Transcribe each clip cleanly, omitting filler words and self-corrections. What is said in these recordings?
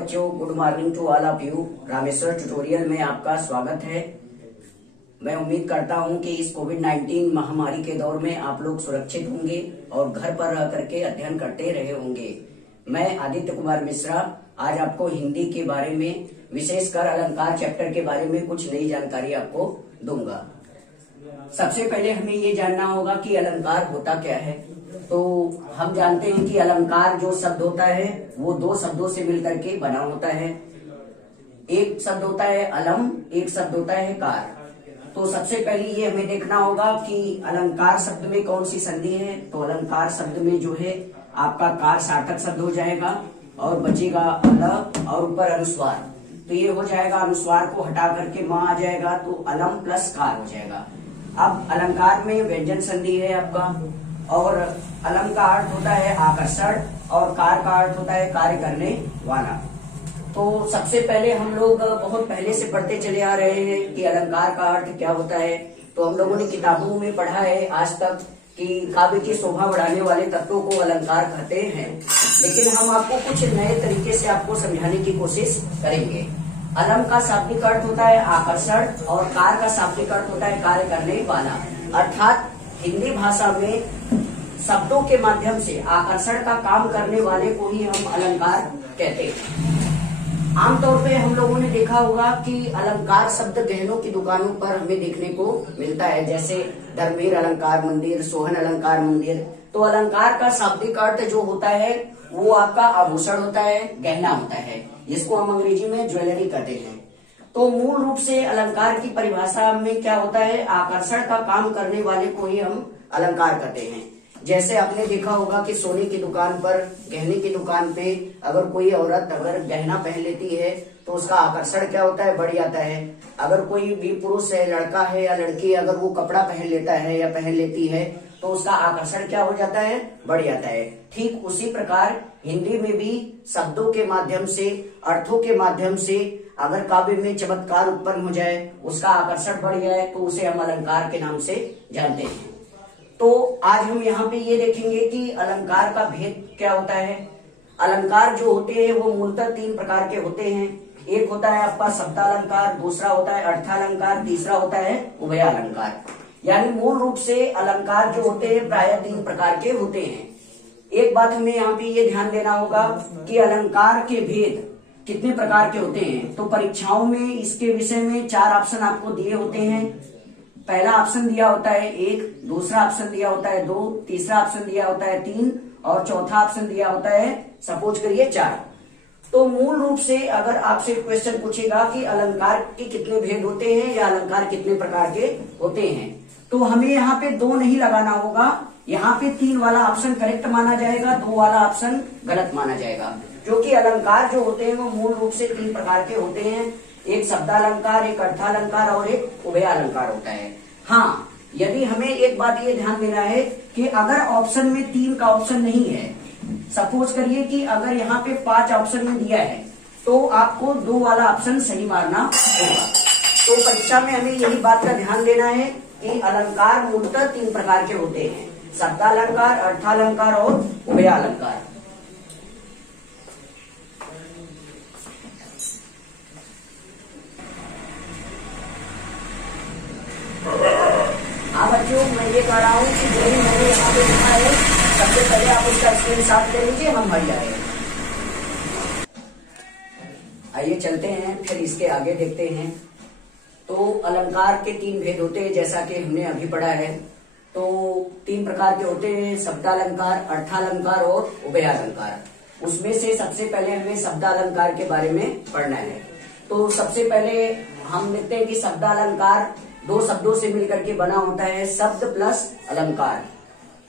बच्चों, good morning to all of you. Rameshwar tutorial में आपका स्वागत है। मैं उम्मीद करता हूं कि इस कोविड-19 महामारी के दौर में आप लोग सुरक्षित होंगे और घर पर रह करके अध्ययन करते रहे होंगे। मैं आदित्य कुमार मिश्रा आज आपको हिंदी के बारे में, विशेषकर अलंकार चैप्टर के बारे में कुछ नई जानकारी आपको दूंगा। सबसे पहले हमें ये जानना होगा कि अलंकार होता क्या है। तो हम जानते हैं कि अलंकार जो शब्द होता है वो दो शब्दों से मिलकर के बना होता है। एक शब्द होता है अलम, एक शब्द होता है कार। तो सबसे पहले ये हमें देखना होगा कि अलंकार शब्द में कौन सी संधि है। तो अलंकार शब्द में जो है आपका कार सार्थक शब्द हो जाएगा और बचेगा अल और ऊपर अनुस्वार। तो ये हो जाएगा, अनुस्वार को हटा करके मां आ जाएगा तो अलम प्लस कार हो जाएगा। अब अलंकार में व्यंजन संधि है आपका, और अलम का अर्थ होता है आकर्षण और कार का अर्थ होता है कार्य करने वाला। तो सबसे पहले हम लोग बहुत पहले से पढ़ते चले आ रहे हैं कि अलंकार का अर्थ क्या होता है। तो हम लोगों ने किताबों में पढ़ा है आज तक कि काव्य की शोभा बढ़ाने वाले तत्वों को अलंकार कहते हैं, लेकिन हम आपको कुछ नए तरीके से आपको समझाने की कोशिश करेंगे। अलम का शाब्दिक अर्थ होता है आकर्षण और कार का शाब्दिक अर्थ होता है कार्य करने वाला। अर्थात हिंदी भाषा में शब्दों के माध्यम से आकर्षण का काम करने वाले को ही हम अलंकार कहते हैं। आमतौर पे हम लोगों ने देखा होगा कि अलंकार शब्द गहनों की दुकानों पर हमें देखने को मिलता है, जैसे धर्मेर अलंकार मंदिर, सोहन अलंकार मंदिर। तो अलंकार का शाब्दिक अर्थ जो होता है वो आपका आभूषण होता है, गहना होता है, जिसको हम अंग्रेजी में ज्वेलरी कहते हैं। तो मूल रूप से अलंकार की परिभाषा में क्या होता है, आकर्षण का काम करने वाले को ही हम अलंकार कहते हैं। जैसे आपने देखा होगा कि सोने की दुकान पर, गहने की दुकान पे अगर कोई औरत अगर गहना पहन लेती है तो उसका आकर्षण क्या होता है, बढ़ जाता है। अगर कोई भी पुरुष है, लड़का है या लड़की, अगर वो कपड़ा पहन लेता है या पहन लेती है तो उसका आकर्षण क्या हो जाता है, बढ़ जाता है। ठीक उसी प्रकार हिंदी में भी शब्दों के माध्यम से, अर्थों के माध्यम से अगर काव्य में चमत्कार उत्पन्न हो जाए, उसका आकर्षण बढ़ जाए तो उसे हम अलंकार के नाम से जानते हैं। तो आज हम यहाँ पे ये देखेंगे कि अलंकार का भेद क्या होता है। अलंकार जो होते हैं वो मूलतः तीन प्रकार के होते हैं। एक होता है आपका शब्दालंकार, दूसरा होता है अर्थालंकार, तीसरा होता है उभयालंकार। यानी मूल रूप से अलंकार जो होते हैं प्रायः तीन प्रकार के होते हैं। एक बात हमें यहाँ पे ये ध्यान देना होगा कि अलंकार के भेद कितने प्रकार के होते हैं। तो परीक्षाओं में इसके विषय में 4 ऑप्शन आपको दिए होते हैं। पहला ऑप्शन दिया होता है 1, दूसरा ऑप्शन दिया होता है 2, तीसरा ऑप्शन दिया होता है 3 और चौथा ऑप्शन दिया होता है सपोज करिए 4। तो मूल रूप से अगर आपसे क्वेश्चन पूछेगा कि अलंकार के कितने भेद होते हैं या अलंकार कितने प्रकार के होते हैं, तो हमें यहाँ पे 2 नहीं लगाना होगा। यहाँ पे 3 वाला ऑप्शन करेक्ट माना जाएगा, 2 वाला ऑप्शन गलत माना जाएगा। क्योंकि अलंकार जो होते हैं वो मूल रूप से 3 प्रकार के होते हैं। एक शब्दालंकार, एक अर्थालंकार और एक उभयालंकार होता है। हाँ, यदि हमें एक बात ये ध्यान देना है कि अगर ऑप्शन में 3 का ऑप्शन नहीं है, सपोज करिए कि अगर यहाँ पे 5 ऑप्शन में दिया है तो आपको 2 वाला ऑप्शन सही मारना होगा। तो परीक्षा में हमें यही बात का ध्यान देना है कि अलंकार मूलतः 3 प्रकार के होते हैं, शब्दालंकार, अर्थालंकार और उभयालंकार। हाँ बच्चों, मैं ये कह रहा हूँ कि जो भी मैंने यहाँ पे लिखा है सबसे पहले आप उसका स्क्रीनशॉट ले लीजिए, हम भर जाएंगे। आइए चलते हैं, फिर इसके आगे देखते हैं। तो अलंकार के 3 भेद होते हैं, जैसा कि हमने अभी पढ़ा है। तो 3 प्रकार के होते हैं, शब्दालंकार, अर्थालंकार और उभयालंकार। उसमें से सबसे पहले हमें शब्दालंकार के बारे में पढ़ना है। तो सबसे पहले हम लिखते हैं कि शब्दालंकार 2 शब्दों से मिलकर के बना होता है, शब्द प्लस अलंकार।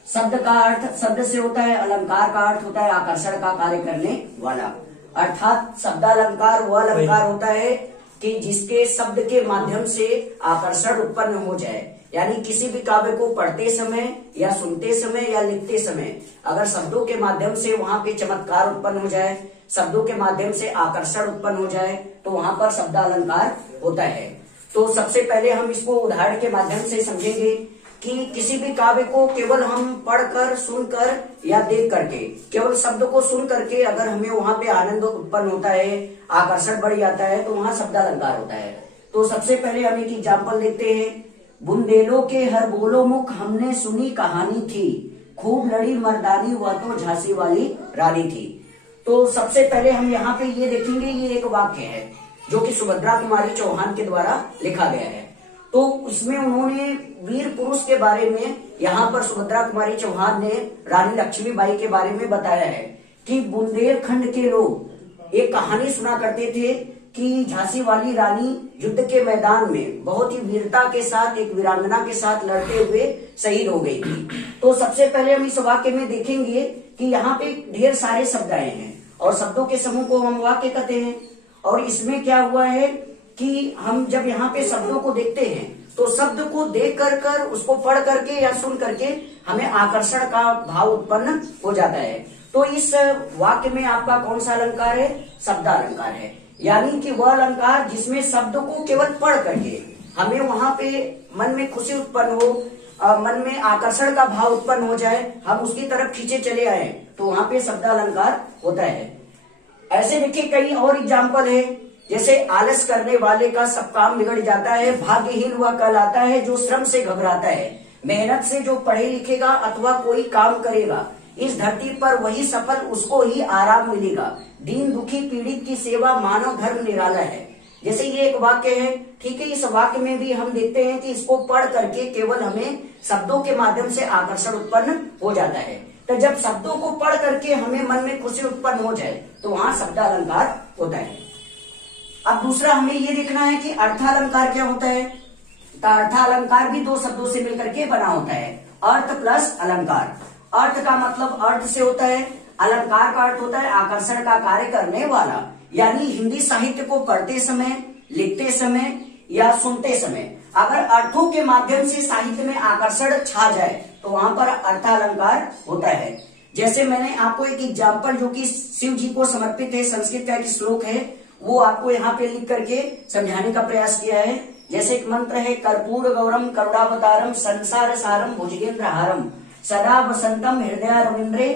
शब्द का अर्थ शब्द से होता है, अलंकार का अर्थ होता है आकर्षण का कार्य करने वाला। अर्थात शब्दालंकार वह अलंकार होता है कि जिसके शब्द के माध्यम से आकर्षण उत्पन्न हो जाए। यानी किसी भी काव्य को पढ़ते समय या सुनते समय या लिखते समय अगर शब्दों के माध्यम से वहां पे चमत्कार उत्पन्न हो जाए, शब्दों के माध्यम से आकर्षण उत्पन्न हो जाए, तो वहां पर शब्दालंकार होता है। तो सबसे पहले हम इसको उदाहरण के माध्यम से समझेंगे कि किसी भी काव्य को केवल हम पढ़कर, सुनकर या देख करके, केवल शब्द को सुन करके अगर हमें वहां पे आनंद उत्पन्न होता है, आकर्षण बढ़ जाता है, तो वहां शब्दालंकार होता है। तो सबसे पहले हम एक एग्जाम्पल देखते हैं। बुंदेलों के हर बोलो मुख हमने सुनी कहानी थी, खूब लड़ी मर्दानी वह तो झांसी वाली रानी थी। तो सबसे पहले हम यहाँ पे ये देखेंगे, ये एक वाक्य है जो कि सुभद्रा कुमारी चौहान के द्वारा लिखा गया है। तो उसमें उन्होंने वीर पुरुष के बारे में, यहाँ पर सुभद्रा कुमारी चौहान ने रानी लक्ष्मीबाई के बारे में बताया है कि बुंदेलखंड के लोग एक कहानी सुना करते थे कि झांसी वाली रानी युद्ध के मैदान में बहुत ही वीरता के साथ एक वीरांगना के साथ लड़ते हुए शहीद हो गई थी। तो सबसे पहले हम इस वाक्य में देखेंगे कि यहाँ पे ढेर सारे शब्द आए हैं और शब्दों के समूह को हम वाक्य कहते हैं। और इसमें क्या हुआ है कि हम जब यहाँ पे शब्दों को देखते हैं तो शब्द को देख कर उसको पढ़ करके या सुन करके हमें आकर्षण का भाव उत्पन्न हो जाता है। तो इस वाक्य में आपका कौन सा अलंकार है? शब्दालंकार है। यानी कि वह अलंकार जिसमें शब्द को केवल पढ़ करके हमें वहां पे मन में खुशी उत्पन्न हो, मन में आकर्षण का भाव उत्पन्न हो जाए, हम उसकी तरफ खींचे चले आए, तो वहां पे शब्दालंकार होता है। ऐसे देखिए कई और एग्जाम्पल है, जैसे आलस करने वाले का सब काम बिगड़ जाता है, भाग्यहीन वह कहलाता है जो श्रम से घबराता है, मेहनत से जो पढ़े लिखेगा अथवा कोई काम करेगा, इस धरती पर वही सफल, उसको ही आराम मिलेगा, दीन दुखी पीड़ित की सेवा मानव धर्म निराला है। जैसे ये एक वाक्य है, ठीक है। इस वाक्य में भी हम देखते हैं कि इसको पढ़ करके केवल हमें शब्दों के माध्यम से आकर्षण उत्पन्न हो जाता है। तो जब शब्दों को पढ़ करके हमें मन में खुशी उत्पन्न हो जाए तो वहां शब्दालंकार होता है। अब दूसरा हमें ये देखना है कि अर्थालंकार क्या होता है। तो अर्थालंकार भी दो शब्दों से मिलकर के बना होता है, अर्थ प्लस अलंकार। अर्थ का मतलब अर्थ से होता है, अलंकार का अर्थ होता है आकर्षण का कार्य करने वाला। यानी हिंदी साहित्य को पढ़ते समय, लिखते समय या सुनते समय अगर अर्थों के माध्यम से साहित्य में आकर्षण छा जाए तो वहां पर अर्थालंकार होता है। जैसे मैंने आपको एक एग्जाम्पल जो कि शिव जी को समर्पित है, संस्कृत का एक श्लोक है, वो आपको यहाँ पे लिख करके समझाने का प्रयास किया है। जैसे एक मंत्र है, कर्पूर गौरम करुणावतारम संसार सारम भुजगेंद्र हारम सदा वसंतम हृदय रविंद्रे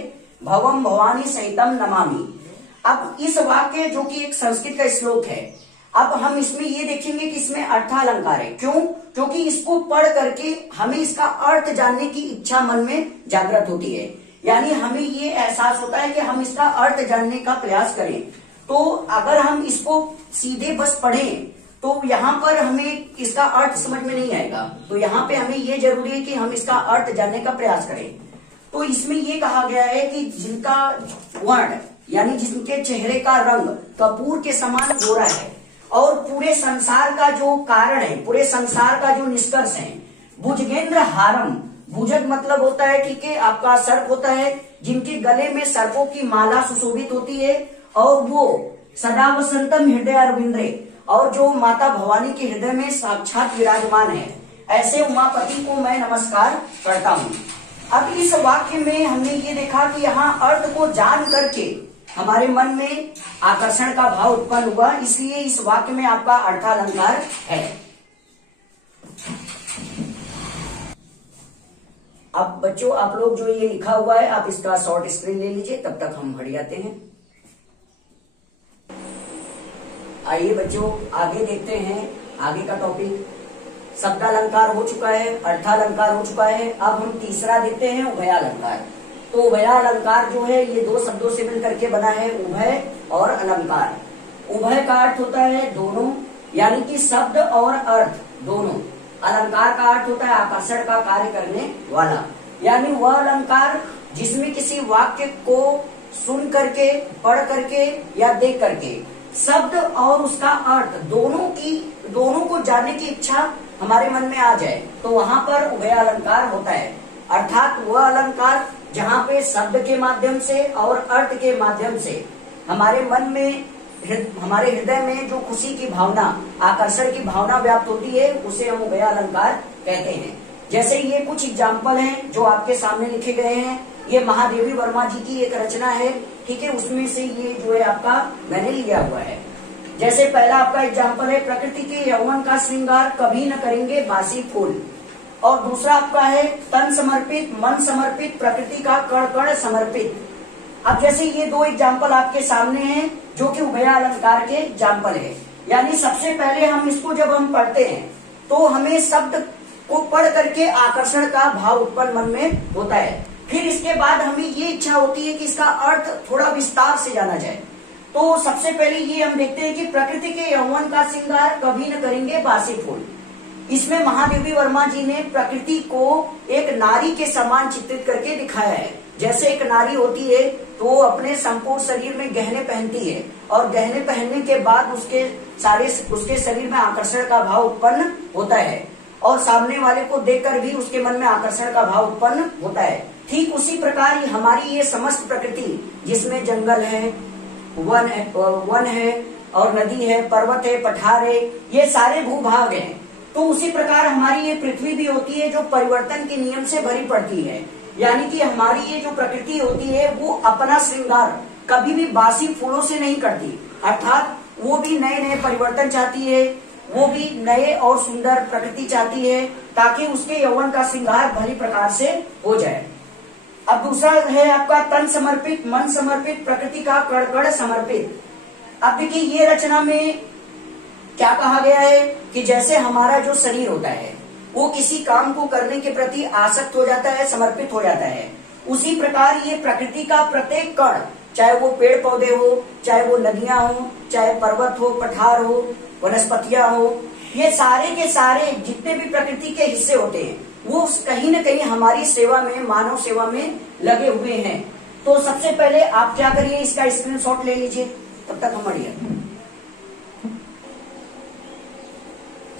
भवम भवानी सहितम नमामि। अब इस वाक्य जो कि एक संस्कृत का श्लोक है, अब हम इसमें ये देखेंगे कि इसमें अर्थालंकार है। क्यों? क्योंकि इसको पढ़ करके हमें इसका अर्थ जानने की इच्छा मन में जागृत होती है। यानी हमें ये एहसास होता है कि हम इसका अर्थ जानने का प्रयास करें। तो अगर हम इसको सीधे बस पढ़ें तो यहाँ पर हमें इसका अर्थ समझ में नहीं आएगा। तो यहाँ पे हमें ये जरूरी है कि हम इसका अर्थ जानने का प्रयास करें। तो इसमें ये कहा गया है कि जिनका वर्ण यानी जिनके चेहरे का रंग कपूर के समान गोरा है और पूरे संसार का जो कारण है, पूरे संसार का जो निष्कर्ष है, भुजगेंद्र हारम, भुजग मतलब होता है, ठीक है, आपका सर्प होता है, जिनके गले में सर्पों की माला सुशोभित होती है, और वो सदा वसंतम हृदय अरविंद्रे, और जो माता भवानी के हृदय में साक्षात विराजमान है, ऐसे उमापति को मैं नमस्कार करता हूँ। अब इस वाक्य में हमने ये देखा कि यहाँ अर्थ को जान करके हमारे मन में आकर्षण का भाव उत्पन्न हुआ, इसलिए इस वाक्य में आपका अर्थालंकार है। अब बच्चों आप लोग जो ये लिखा हुआ है आप इसका शॉर्ट स्क्रीन ले लीजिए, तब तक हम हट जाते हैं। आइए बच्चों आगे देखते हैं, आगे का टॉपिक शब्दालंकार हो चुका है, अर्थालंकार हो चुका है। अब हम तीसरा देखते हैं उभयालंकार। तो उभयालंकार जो है ये दो शब्दों से मिलकर के बना है, उभय और अलंकार। उभय का अर्थ होता है दोनों, यानी कि शब्द और अर्थ दोनों। अलंकार का अर्थ होता है आकर्षण का कार्य करने वाला, यानी वह अलंकार जिसमें किसी वाक्य को सुन करके, पढ़ करके या देख करके शब्द और उसका अर्थ दोनों को जानने की इच्छा हमारे मन में आ जाए, तो वहां पर उभयालंकार होता है। अर्थात वह अलंकार जहाँ पे शब्द के माध्यम से और अर्थ के माध्यम से हमारे मन में, हमारे हृदय में जो खुशी की भावना, आकर्षण की भावना व्याप्त होती है, उसे हम उभयालंकार कहते हैं। जैसे ये कुछ एग्जाम्पल हैं जो आपके सामने लिखे गए हैं। ये महादेवी वर्मा जी की एक रचना है, ठीक है, उसमें से ये जो है आपका मैंने लिया हुआ है। जैसे पहला आपका एग्जाम्पल है, प्रकृति के यौवन का श्रृंगार कभी न करेंगे बासी फूल। और दूसरा आपका है तन समर्पित, मन समर्पित, प्रकृति का कण कण समर्पित। अब जैसे ये दो एग्जाम्पल आपके सामने हैं जो कि उभय अलंकार के एग्जाम्पल है। यानी सबसे पहले हम इसको जब हम पढ़ते हैं तो हमें शब्द को पढ़ करके आकर्षण का भाव उत्पन्न मन में होता है। फिर इसके बाद हमें ये इच्छा होती है कि इसका अर्थ थोड़ा विस्तार से जाना जाए। तो सबसे पहले ये हम देखते हैं कि प्रकृति के यौवन का श्रृंगार कभी न करेंगे बासी फूल। इसमें महादेवी वर्मा जी ने प्रकृति को एक नारी के समान चित्रित करके दिखाया है। जैसे एक नारी होती है तो वो अपने संपूर्ण शरीर में गहने पहनती है और गहने पहनने के बाद उसके शरीर में आकर्षण का भाव उत्पन्न होता है और सामने वाले को देखकर भी उसके मन में आकर्षण का भाव उत्पन्न होता है। ठीक उसी प्रकार ही हमारी ये समस्त प्रकृति जिसमें जंगल है, वन है और नदी है, पर्वत है, पठार है, ये सारे भूभाग हैं। तो उसी प्रकार हमारी ये पृथ्वी भी होती है जो परिवर्तन के नियम से भरी पड़ती है। यानी कि हमारी ये जो प्रकृति होती है वो अपना श्रृंगार कभी भी बासी फूलों से नहीं करती, अर्थात वो भी नए नए परिवर्तन चाहती है, वो भी नए और सुंदर प्रकृति चाहती है ताकि उसके यौवन का श्रृंगार भली प्रकार से हो जाए। अब दूसरा है आपका तन समर्पित, मन समर्पित, प्रकृति का कण कण समर्पित। अब देखिए ये रचना में क्या कहा गया है कि जैसे हमारा जो शरीर होता है वो किसी काम को करने के प्रति आसक्त हो जाता है, समर्पित हो जाता है, उसी प्रकार ये प्रकृति का प्रत्येक कण, चाहे वो पेड़ पौधे हो, चाहे वो नदियां हो, चाहे पर्वत हो, पठार हो, वनस्पतियां हो, ये सारे के सारे जितने भी प्रकृति के हिस्से होते हैं वो कहीं न कहीं हमारी सेवा में, मानव सेवा में लगे हुए हैं। तो सबसे पहले आप क्या करिए, इसका स्क्रीनशॉट ले लीजिए, तब तक हम बढ़िए।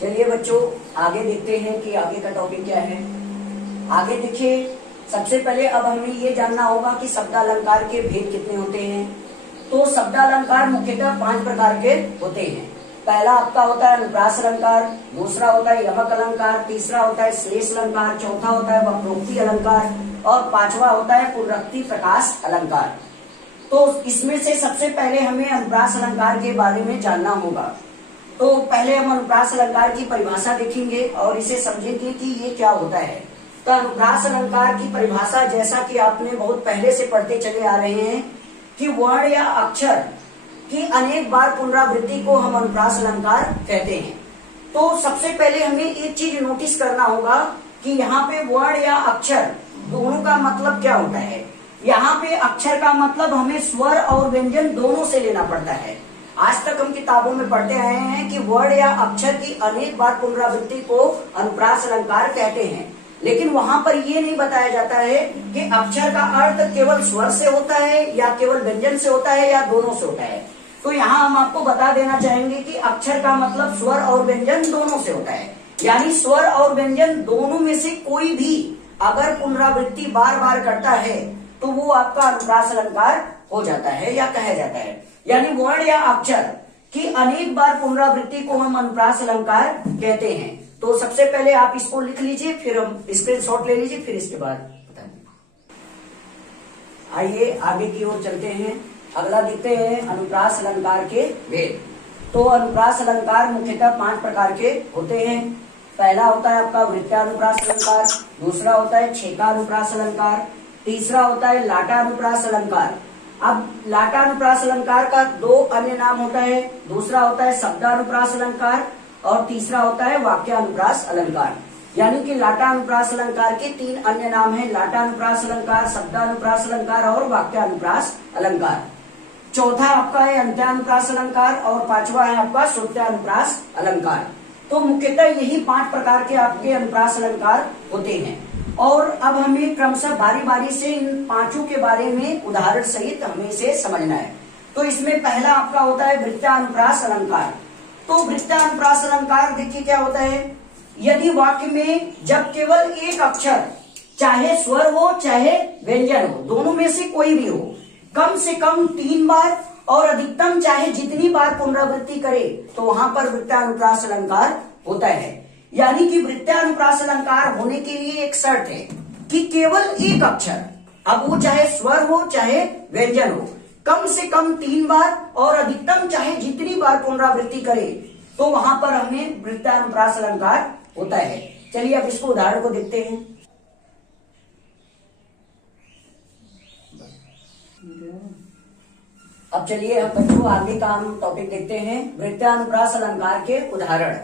चलिए बच्चों आगे देखते हैं कि आगे का टॉपिक क्या है। आगे देखिए, सबसे पहले अब हमें ये जानना होगा कि शब्दालंकार के भेद कितने होते हैं। तो शब्दालंकार मुख्यतः 5 प्रकार के होते हैं। पहला आपका होता है अनुप्रास अलंकार, दूसरा होता है यमक अलंकार, तीसरा होता है श्लेष अलंकार, चौथा होता है वक्रोक्ति अलंकार और 5वां होता है पुनरुक्ति प्रकाश अलंकार। तो इसमें से सबसे पहले हमें अनुप्रास अलंकार के बारे में जानना होगा। तो पहले हम अनुप्रास अलंकार की परिभाषा देखेंगे और इसे समझेंगे कि ये क्या होता है। तो अनुप्रास अलंकार की परिभाषा जैसा कि आपने बहुत पहले से पढ़ते चले आ रहे हैं कि वर्ण या अक्षर की अनेक बार पुनरावृत्ति को हम अनुप्रास अलंकार कहते हैं। तो सबसे पहले हमें एक चीज नोटिस करना होगा कि यहाँ पे वर्ण या अक्षर दोनों का मतलब क्या होता है। यहाँ पे अक्षर का मतलब हमें स्वर और व्यंजन दोनों से लेना पड़ता है। आज तक हम किताबों में पढ़ते आए हैं कि वर्ण या अक्षर की अनेक बार पुनरावृत्ति को अनुप्रास अलंकार कहते हैं, लेकिन वहां पर ये नहीं बताया जाता है कि अक्षर का अर्थ केवल स्वर से होता है या केवल व्यंजन से होता है या दोनों से होता है। तो यहाँ हम आपको बता देना चाहेंगे कि अक्षर का मतलब स्वर और व्यंजन दोनों से होता है। यानी स्वर और व्यंजन दोनों में से कोई भी अगर पुनरावृत्ति बार बार करता है तो वो आपका अनुप्रास अलंकार हो जाता है या कहा जाता है। यानी वर्ण या अक्षर की अनेक बार पुनरावृत्ति को हम अनुप्रास अलंकार कहते हैं। तो सबसे पहले आप इसको लिख लीजिए, फिर हम स्क्रीनशॉट ले लीजिए, फिर इसके बाद बताएंगे। आइए आगे की ओर चलते हैं। अगला देखते हैं अनुप्रास अलंकार के भेद। तो अनुप्रास अलंकार मुख्यतः 5 प्रकार के होते हैं। पहला होता है आपका वृत्तानुप्रास अलंकार, दूसरा होता है छेकानुप्रास अलंकार, तीसरा होता है लाटानुप्रास अलंकार। अब लाटानुप्रास अलंकार का 2 अन्य नाम होता है, दूसरा होता है शब्दानुप्रास अलंकार और तीसरा होता है वाक्यानुप्रास अलंकार। यानी कि लाटानुप्रास अलंकार के 3 अन्य नाम हैं, लाटानुप्रास अलंकार, शब्दानुप्रास अलंकार और वाक्यानुप्रास अलंकार। चौथा आपका है अंत्यानुप्रास अलंकार और 5वां है आपका श्रुत्यानुप्रास अलंकार। तो मुख्यतः यही 5 प्रकार के आपके अनुप्रास अलंकार होते हैं। और अब हमें क्रमशः बारी बारी से इन 5 के बारे में उदाहरण सहित हमें इसे समझना है। तो इसमें पहला आपका होता है वृत्तानुप्रास अलंकार। तो वृत्तानुप्रास अलंकार देखिए क्या होता है, यदि वाक्य में जब केवल एक अक्षर, चाहे स्वर हो चाहे व्यंजन हो, दोनों में से कोई भी हो, कम से कम 3 बार और अधिकतम चाहे जितनी बार पुनरावृत्ति करे तो वहां पर वृत्तानुप्रास अलंकार होता है। यानी कि वृत्तानुप्रास अलंकार होने के लिए एक शर्त है कि केवल एक अक्षर, अब वो चाहे स्वर हो चाहे व्यंजन हो, कम से कम 3 बार और अधिकतम चाहे जितनी बार पुनरावृत्ति करे तो वहां पर हमें वृत्तानुप्रास अलंकार होता है। चलिए अब इसको उदाहरण को देखते हैं। अब चलिए हम बच्चों आगे का हम टॉपिक देखते हैं, वृत्तानुप्रास अलंकार के उदाहरण।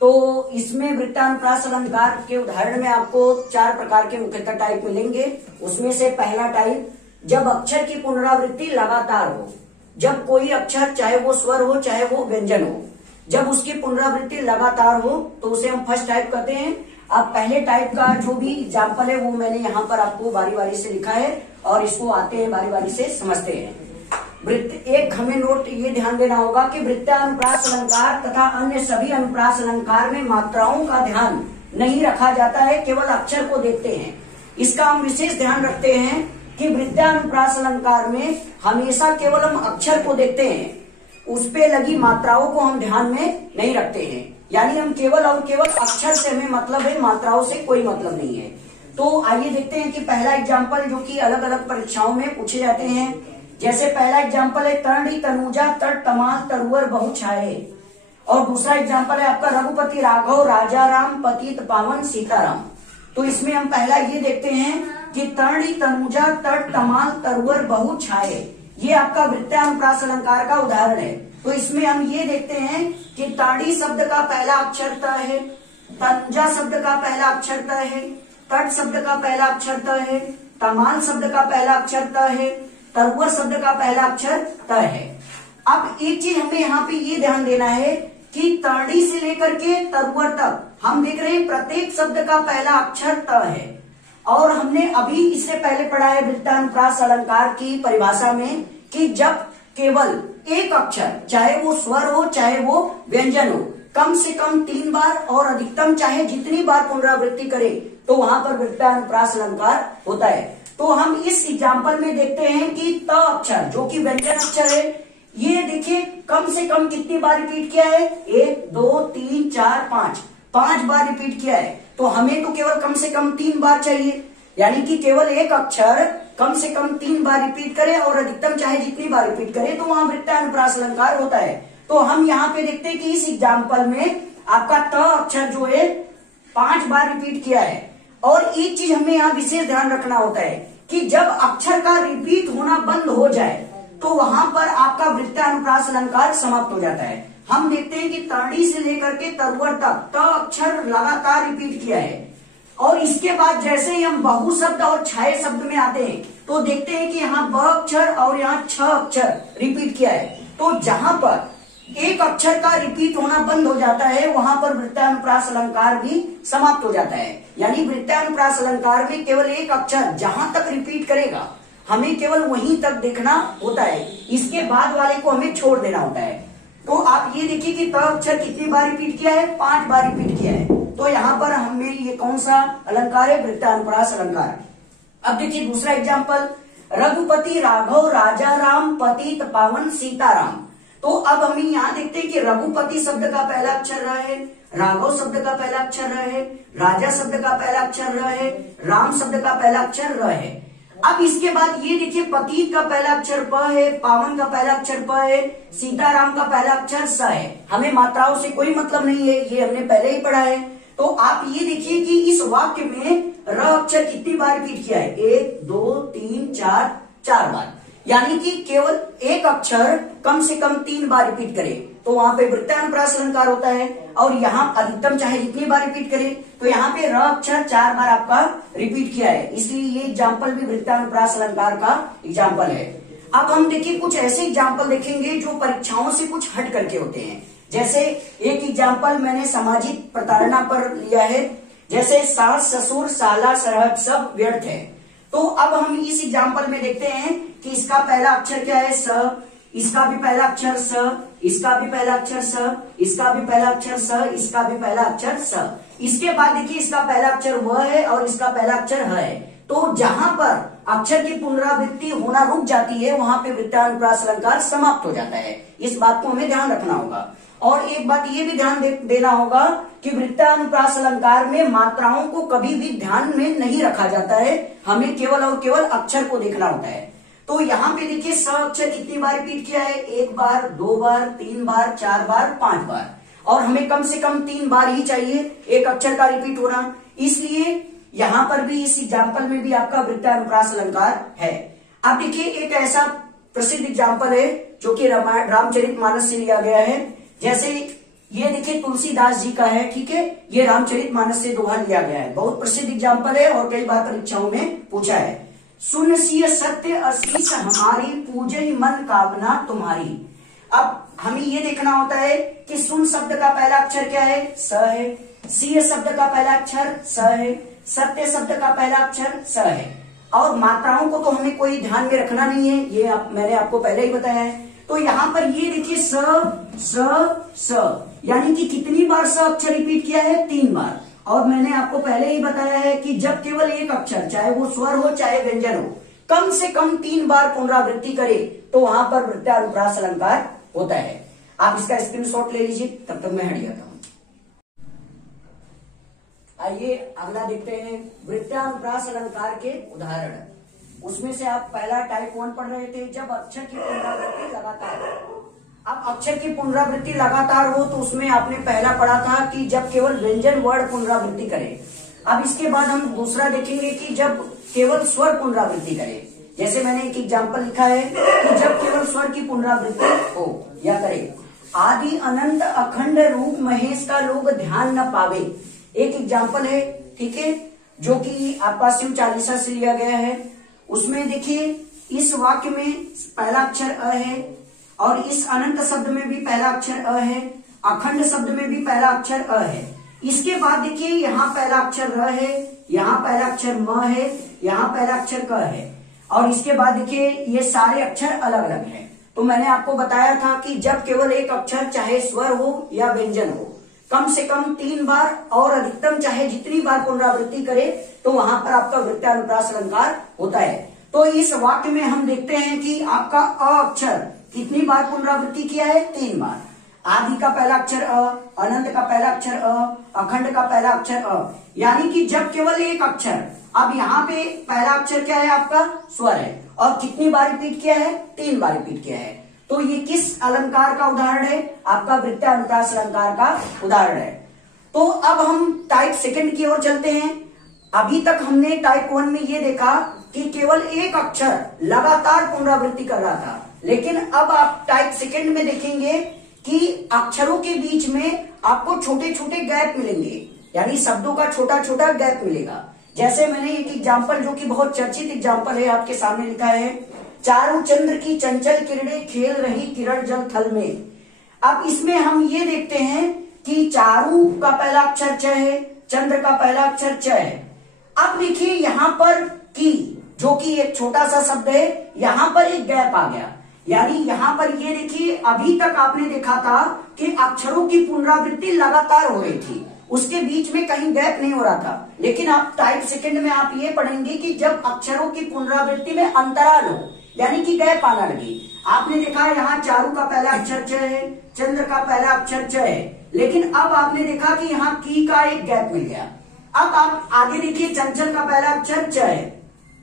तो इसमें वृत्तानुप्रास अलंकार के उदाहरण में आपको 4 प्रकार के मुख्यतः टाइप मिलेंगे। उसमें से पहला टाइप, जब अक्षर की पुनरावृत्ति लगातार हो। जब कोई अक्षर, चाहे वो स्वर हो चाहे वो व्यंजन हो, जब उसकी पुनरावृत्ति लगातार हो तो उसे हम फर्स्ट टाइप कहते हैं। अब पहले टाइप का जो भी एग्जाम्पल है वो मैंने यहाँ पर आपको बारी बारी से लिखा है और इसको आते हैं बारी बारी से समझते हैं। वृत्त एक हमें नोट ये ध्यान देना होगा कि वृत्तानुप्रास अलंकार तथा अन्य सभी अनुप्रास अलंकार में मात्राओं का ध्यान नहीं रखा जाता है, केवल अक्षर को देखते हैं। इसका हम विशेष ध्यान रखते हैं कि वृत्तानुप्रास अलंकार में हमेशा केवल हम अक्षर को देखते हैं, उस पे लगी मात्राओं को हम ध्यान में नहीं रखते हैं। यानी हम केवल और केवल अक्षर से हमें मतलब है, मात्राओं से कोई मतलब नहीं है। तो आइए देखते हैं कि पहला एग्जाम्पल जो कि अलग अलग परीक्षाओं में पूछे जाते हैं। जैसे पहला एग्जाम्पल है तरणी तनुजा तट तमाल तरुवर बहु छाये, और दूसरा एग्जाम्पल है आपका रघुपति राघव राजा राम पतित पावन सीताराम। तो इसमें हम पहला ये देखते हैं कि तरणी तनुजा तट तमाल तरुवर बहु छाये, ये आपका वृत्तानुप्रास अलंकार का उदाहरण है। तो इसमें हम ये देखते हैं कि ताड़ी शब्द का पहला अक्षर त है, तनुजा शब्द का पहला अक्षर त है, तट शब्द का पहला अक्षर त है, तमाल शब्द का पहला अक्षर त है, तरुवर शब्द का पहला अक्षर त है। अब एक चीज हमें यहाँ पे ये ध्यान देना है कि ताड़ी से लेकर के तरुवर तक हम देख रहे हैं प्रत्येक शब्द का पहला अक्षर त है। और हमने अभी इससे पहले पढ़ा है वृत्तानुप्रास अलंकार की परिभाषा में कि जब केवल एक अक्षर, चाहे वो स्वर हो चाहे वो व्यंजन हो, कम से कम 3 बार और अधिकतम चाहे जितनी बार पुनरावृत्ति करे तो वहां पर वृत्तानुप्रास अलंकार होता है। तो हम इस एग्जाम्पल में देखते हैं कि त अक्षर जो कि व्यंजन अक्षर है, ये देखिए कम से कम कितनी बार रिपीट किया है, 1 2 3 4 5 बार रिपीट किया है। तो हमें तो केवल कम से कम 3 बार चाहिए, यानी कि केवल एक अक्षर कम से कम 3 बार रिपीट करे और अधिकतम चाहे जितनी बार रिपीट करे तो वहां वृत्तानुप्रास अलंकार होता है। तो हम यहाँ पे देखते हैं कि इस एग्जाम्पल में आपका त अक्षर जो है 5 बार रिपीट किया है। और एक चीज हमें यहाँ विशेष ध्यान रखना होता है कि जब अक्षर का रिपीट होना बंद हो जाए तो वहां पर आपका वृत्तानुप्रास अलंकार समाप्त हो जाता है। हम देखते हैं कि ताड़ी से लेकर के तरुवर तक त अक्षर लगातार रिपीट किया है, और इसके बाद जैसे ही हम बहु शब्द और छाये शब्द में आते हैं तो देखते हैं कि यहाँ ब अक्षर और यहाँ छ अक्षर रिपीट किया है। तो जहां पर एक अक्षर का रिपीट होना बंद हो जाता है वहां पर वृत्तानुप्रास अलंकार भी समाप्त हो जाता है। यानी वृत्तानुप्रास अलंकार में केवल एक अक्षर जहां तक रिपीट करेगा हमें केवल वहीं तक देखना होता है, इसके बाद वाले को हमें छोड़ देना होता है। तो आप ये देखिए कि त अक्षर कितनी बार रिपीट किया है, 5 बार रिपीट किया है। तो यहाँ पर हमें ये कौन सा अलंकार है, वृत्तानुप्रास अलंकार। अब देखिए दूसरा एग्जाम्पल, रघुपति राघव राजा राम पतित पावन सीताराम। तो अब हम यहाँ देखते हैं कि रघुपति शब्द का पहला अक्षर र है, राघव शब्द का पहला अक्षर र है, राजा शब्द का पहला अक्षर र है, राम शब्द का पहला अक्षर र है। अब इसके बाद ये देखिए पतित का पहला अक्षर प है, पावन का पहला अक्षर प है, सीताराम का पहला अक्षर स है। हमें मात्राओं से कोई मतलब नहीं है, ये हमने पहले ही पढ़ा है। तो आप ये देखिए कि इस वाक्य में र अक्षर कितनी बार रिपीट किया है, 1 2 3 4 बार, यानी कि केवल एक अक्षर कम से कम 3 बार रिपीट करे तो वहां पे वृत्तानुप्रास अलंकार होता है। और यहाँ अधिकतम चाहे जितनी बार रिपीट करे तो यहाँ पे र अक्षर 4 बार आपका रिपीट किया है, इसलिए ये एग्जाम्पल भी वृत्तानुप्रास अलंकार का एग्जाम्पल है। अब हम देखिए कुछ ऐसे एग्जाम्पल देखेंगे जो परीक्षाओं से कुछ हट करके होते हैं। जैसे एक एग्जाम्पल मैंने सामाजिक प्रताड़ना पर लिया है, जैसे सास ससुर साला सरहद सब व्यर्थ है। तो अब हम इस एग्जाम्पल में देखते हैं कि इसका पहला अक्षर क्या है, स, इसका भी पहला अक्षर स, इसका भी पहला अक्षर स, इसका भी पहला अक्षर स, इसका भी पहला अक्षर स। इसके बाद देखिए इसका पहला अक्षर व है और इसका पहला अक्षर ह है। तो जहां पर अक्षर की पुनरावृत्ति होना रुक जाती है वहां पे वृत्तानुप्रास अलंकार समाप्त हो जाता है। इस बात को हमें ध्यान रखना होगा। और एक बात ये भी ध्यान देना होगा कि वृत्तानुप्रास अलंकार में मात्राओं को कभी भी ध्यान में नहीं रखा जाता है, हमें केवल और केवल अक्षर को देखना होता है। तो यहाँ पे देखिए स अक्षर कितनी बार रिपीट किया है, 1 बार 2 बार 3 बार 4 बार 5 बार। और हमें कम से कम 3 बार ही चाहिए एक अक्षर का रिपीट होना, इसलिए यहां पर भी इस एग्जाम्पल में भी आपका वृत्तानुप्रास अलंकार है। अब देखिए एक ऐसा प्रसिद्ध एग्जाम्पल है जो कि रामचरितमानस से लिया गया है। जैसे ये देखिए तुलसीदास जी का है, ठीक है, ये रामचरितमानस से दोहा लिया गया है, बहुत प्रसिद्ध एग्जाम्पल है और कई बार परीक्षाओं में पूछा है। सुन सिय सत्य असीस हमारी, पूजहि मन कामना तुम्हारी। अब हमें ये देखना होता है कि सुन शब्द का पहला अक्षर क्या है, स है, सिय शब्द का पहला अक्षर स है, सत्य शब्द का पहला अक्षर स है, और मात्राओं को तो हमें कोई ध्यान में रखना नहीं है, ये मैंने आपको पहले ही बताया है। तो यहाँ पर ये देखिए स यानी कि कितनी बार स अक्षर रिपीट किया है, 3 बार। और मैंने आपको पहले ही बताया है कि जब केवल एक अक्षर, चाहे वो स्वर हो चाहे व्यंजन हो, कम से कम 3 बार पुनरावृत्ति करे तो वहां पर वृत्तानुप्रास अलंकार होता है। आप इसका स्क्रीनशॉट ले लीजिए, तब तक मैं हट जाता हूं। आइए अगला देखते हैं वृत्तानुप्रास अलंकार के उदाहरण। उसमें से आप पहला टाइप 1 पढ़ रहे थे, जब अक्षर की पुनरावृत्ति लगातार हो। अब अक्षर की पुनरावृत्ति लगातार हो तो उसमें आपने पहला पढ़ा था कि जब केवल व्यंजन वर्ण पुनरावृत्ति करे। अब इसके बाद हम दूसरा देखेंगे कि जब केवल स्वर पुनरावृत्ति करे। जैसे मैंने एक एग्जाम्पल लिखा है कि जब केवल स्वर की पुनरावृत्ति हो या करे। आदि अनंत अखंड रूप महेश का लोग ध्यान न पावे, एक एग्जाम्पल है, ठीक है, जो कि आपका शिव चालीसा से लिया गया है। उसमें देखिए इस वाक्य में पहला अक्षर अ है और इस अनंत शब्द में भी पहला अक्षर अ है, अखंड शब्द में भी पहला अक्षर अ है। इसके बाद देखिए यहाँ पहला अक्षर र है, यहाँ पहला अक्षर म है, यहाँ पहला अक्षर क है, और इसके बाद देखिए ये सारे अक्षर अलग अलग हैं। तो मैंने आपको बताया था कि जब केवल एक अक्षर, चाहे स्वर हो या व्यंजन हो, कम से कम 3 बार और अधिकतम चाहे जितनी बार पुनरावृत्ति करे तो वहां पर आपका वृत्तानुप्रास अलंकार होता है। तो इस वाक्य में हम देखते हैं कि आपका अ अक्षर कितनी बार पुनरावृत्ति किया है, 3 बार। आदि का पहला अक्षर अ, अनंत का पहला अक्षर अ, अखंड का पहला अक्षर अ, यानी कि जब केवल एक अक्षर। अब यहाँ पे पहला अक्षर क्या है आपका, स्वर है, और कितनी बार रिपीट किया है, 3 बार रिपीट किया है। तो ये किस अलंकार का उदाहरण है, आपका वृत्तानुप्रास अलंकार का उदाहरण है। तो अब हम टाइप 2 की ओर चलते हैं। अभी तक हमने टाइप 1 में ये देखा कि केवल एक अक्षर लगातार पुनरावृत्ति कर रहा था, लेकिन अब आप टाइप 2 में देखेंगे कि अक्षरों के बीच में आपको छोटे छोटे गैप मिलेंगे, यानी शब्दों का छोटा छोटा गैप मिलेगा। जैसे मैंने एक एग्जाम्पल जो कि बहुत चर्चित एग्जाम्पल है आपके सामने लिखा है, चारों चंद्र की चंचल किरणें खेल रही किरण जल थल में। अब इसमें हम ये देखते हैं कि चारू का पहला अक्षर च है, चंद्र का पहला अक्षर च है। अब देखिए यहाँ पर की, जो कि एक छोटा सा शब्द है, यहाँ पर एक गैप आ गया, यानी यहाँ पर ये देखिए अभी तक आपने देखा था कि अक्षरों की पुनरावृत्ति लगातार हो रही थी, उसके बीच में कहीं गैप नहीं हो रहा था। लेकिन आप टाइप 2 में आप ये पढ़ेंगे कि जब अक्षरों की पुनरावृत्ति में अंतराल हो, यानी कि गैप आना लगे। आपने देखा यहाँ चारू का पहला अक्षर च है, चंद्र का पहला अक्षर च है, लेकिन अब आपने देखा कि यहाँ की का एक गैप मिल गया। अब आप आगे देखिए, चंचल का पहला अक्षर च है।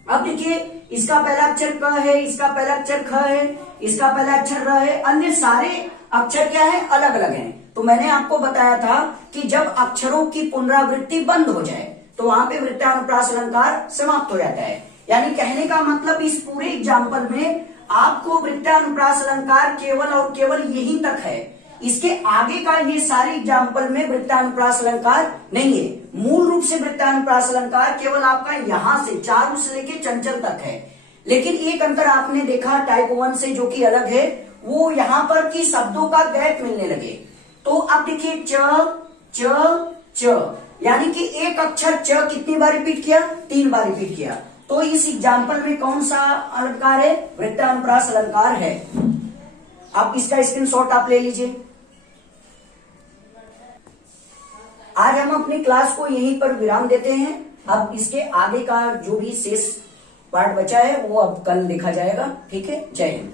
अब देखिए इसका पहला अक्षर क है, इसका पहला अक्षर ख है, इसका पहला अक्षर र है, अन्य सारे अक्षर क्या है, अलग अलग हैं। तो मैंने आपको बताया था कि जब अक्षरों की पुनरावृत्ति बंद हो जाए तो वहां पे वृत्तानुप्रास अलंकार समाप्त हो जाता है। यानी कहने का मतलब इस पूरे एग्जाम्पल में आपको वृत्तानुप्रास अलंकार केवल और केवल यहीं तक है, इसके आगे का ये सारे एग्जाम्पल में वृत्तानुप्रास अलंकार नहीं है। मूल रूप से वृत्तानुप्रास अलंकार केवल आपका यहाँ से चारू से लेके चंचल तक है। लेकिन एक अंतर आपने देखा टाइप 1 से जो कि अलग है, वो यहाँ पर की शब्दों का गैप मिलने लगे। तो अब देखिए च यानी कि एक अक्षर च कितनी बार रिपीट किया, 3 बार रिपीट किया। तो इस एग्जाम्पल में कौन सा अलंकार है, वृत्तानुप्रास अलंकार है। आप इसका स्क्रीनशॉट आप ले लीजिए। आज हम अपनी क्लास को यहीं पर विराम देते हैं। अब इसके आगे का जो भी शेष पार्ट बचा है वो अब कल देखा जाएगा। ठीक है, जय हिंद।